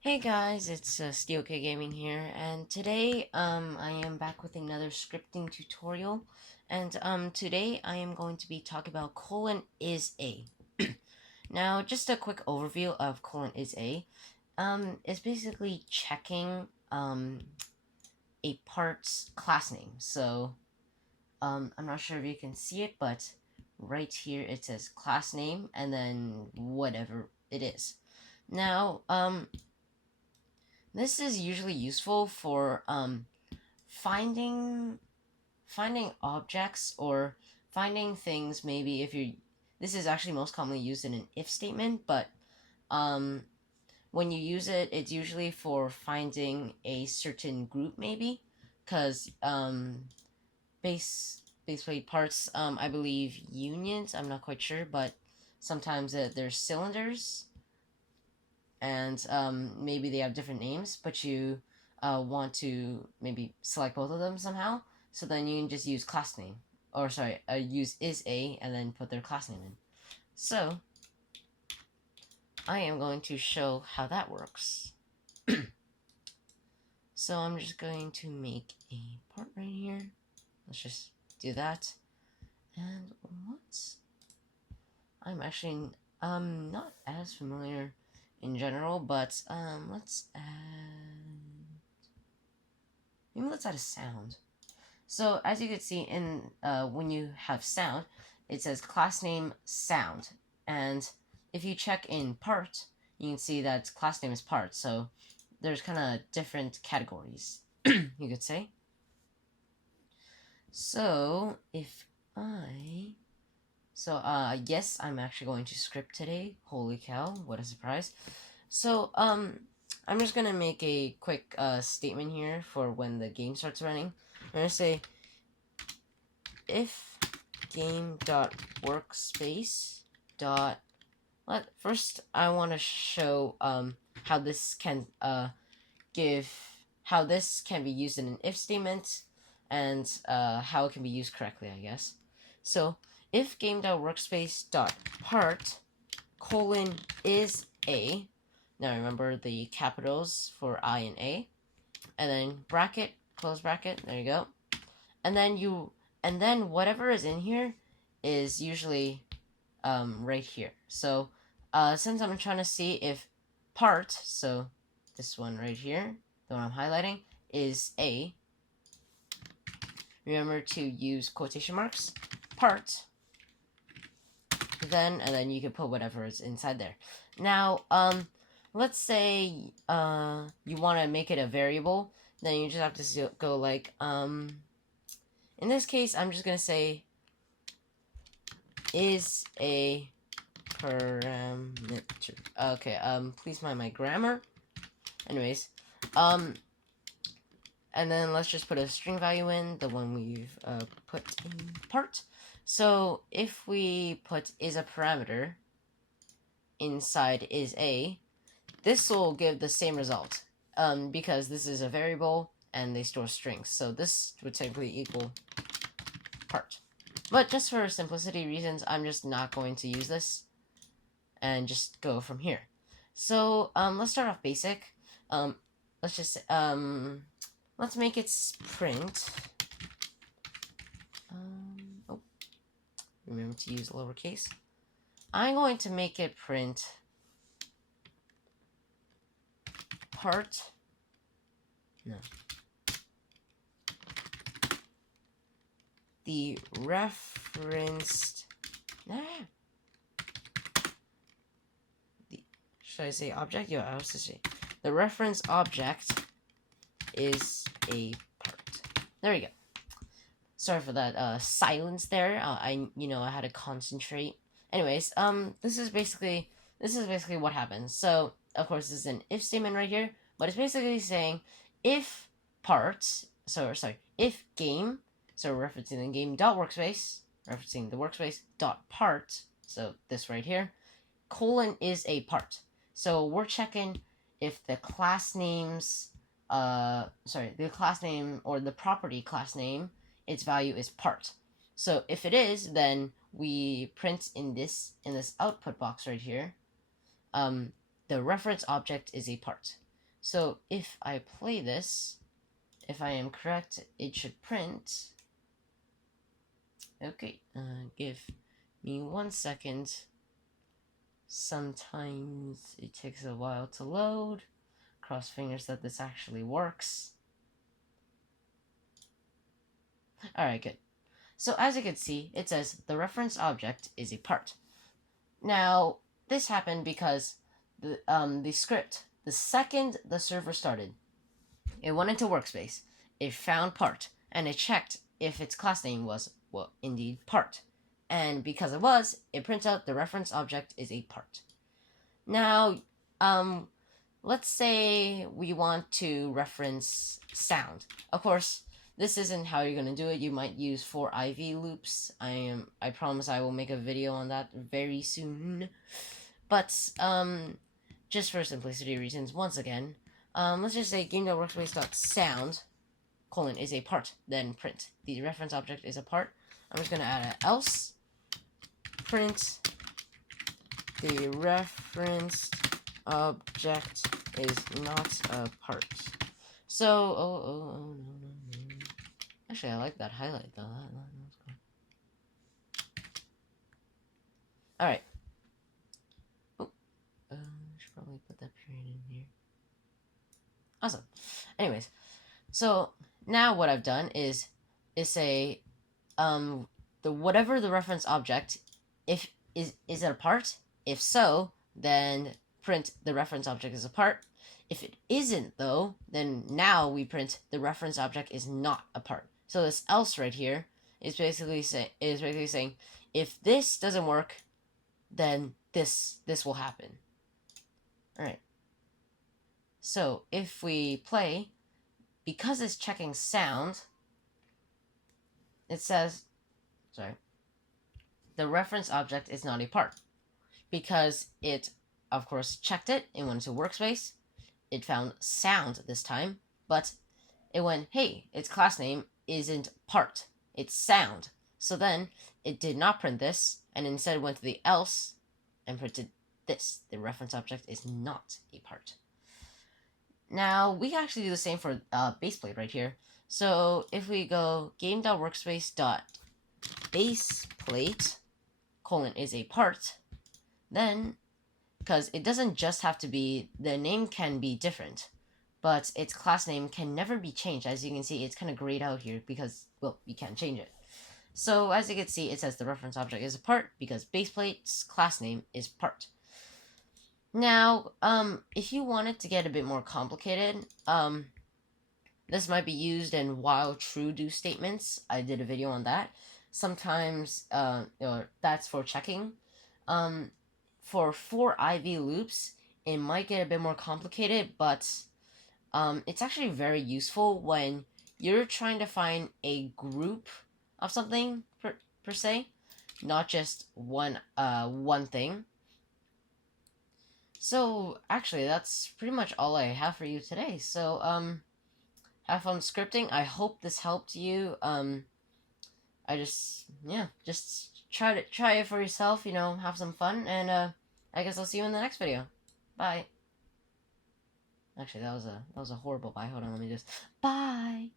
Hey guys, it's SteelKidGaming here, and today I am back with another scripting tutorial, and today I am going to be talking about :IsA. Now, just a quick overview of :IsA. It's basically checking a part's class name. So I'm not sure if you can see it, but right here it says class name and then whatever it is. Now this is usually useful for finding objects or finding things. Maybe if you this is actually most commonly used in an if statement, but um, when you use it, it's usually for finding a certain group, maybe, because basically parts. I believe unions. I'm not quite sure, but sometimes there's cylinders and maybe they have different names, but you want to maybe select both of them somehow. So then you can just use class name, or sorry, use IsA and then put their class name in. So I am going to show how that works. So I'm just going to make a part right here. Let's just do that. And what? I'm actually not as familiar in general, but let's add a sound. So as you can see in when you have sound, it says class name sound, and if you check in part, you can see that class name is part. So there's kind of different categories, you could say. So if yes, I'm actually going to script today. Holy cow, what a surprise. So, I'm just gonna make a quick statement here for when the game starts running. I'm gonna say if game.workspace dot first I want to show how this can be used in an if statement and how it can be used correctly, I guess. So if game.workspace.part is a, now remember the capitals for I and A, and then bracket, close bracket, there you go. And then whatever is in here is usually right here. So since I'm trying to see if part, so this one right here, the one I'm highlighting, is A, remember to use quotation marks, part, and then you can put whatever is inside there. Now, let's say you want to make it a variable, then you just have to go like, in this case, I'm just going to say is a parameter. Okay, please mind my grammar. Anyways, and then let's just put a string value in, the one we've put in part. So if we put is a parameter inside is a, this will give the same result, because this is a variable and they store strings. So this would technically equal part. But just for simplicity reasons, I'm just not going to use this and just go from here. So let's start off basic. Let's just let's make it print. Oh, remember to use lowercase. I'm going to make it print part. No. The referenced. Should I say object? Yeah, I was to say the reference object is a part. There we go. Sorry for that silence there. I had to concentrate. Anyways, this is basically what happens. So of course this is an if statement right here, but it's basically saying if parts. If game. So referencing the game.workspace, referencing the workspace dot part. So this right here, is a part. So we're checking if the class names, the class name or the property class name, its value is part. So if it is, then we print in this output box right here, the reference object is a part. So if I play this, if I am correct, it should print. Okay, give me 1 second. Sometimes it takes a while to load. Cross fingers that this actually works. Alright, good. So as you can see, it says the reference object is a part. Now, this happened because the script, the second the server started, it went into workspace, it found part, and it checked if its class name was, well, indeed part. And because it was, it prints out the reference object is a part. Now, let's say we want to reference sound. Of course, this isn't how you're going to do it. You might use 4 IV loops. I promise I will make a video on that very soon. But, just for simplicity reasons, once again, let's just say game.workspace.sound, is a part, then print. The reference object is a part. I'm just going to add an else, print, the referenced object is not a part. So, no. Actually, I like that highlight, though. That's cool. Alright. Oh, I should probably put that period in here. Awesome. Anyways, so now what I've done is say, whatever the reference object, if is it a part? If so, then print the reference object is a part. If it isn't, though, then now we print the reference object is not a part. So this else right here is basically saying if this doesn't work, then this will happen. All right. So if we play, because it's checking sound, it says, sorry, the reference object is not a part. Because it, of course, checked it went to workspace, it found sound this time, but it went, hey, its class name isn't part, it's sound. So then it did not print this, and instead went to the else and printed this. The reference object is not a part. Now, we can actually do the same for baseplate right here. So if we go game.workspace.baseplate, is a part, then, because it doesn't just have to be, the name can be different, but its class name can never be changed. As you can see, it's kind of grayed out here because, well, you can't change it. So as you can see, it says the reference object is a part because baseplate's class name is part. Now, if you want it to get a bit more complicated, this might be used in while true do statements. I did a video on that. Sometimes, that's for checking. For 4 IV loops, it might get a bit more complicated, but it's actually very useful when you're trying to find a group of something per se, not just one thing. So actually, that's pretty much all I have for you today. So have fun scripting. I hope this helped you. I just try it for yourself. Have some fun, and I guess I'll see you in the next video. Bye. Actually, that was a horrible bye. Hold on, let me just bye.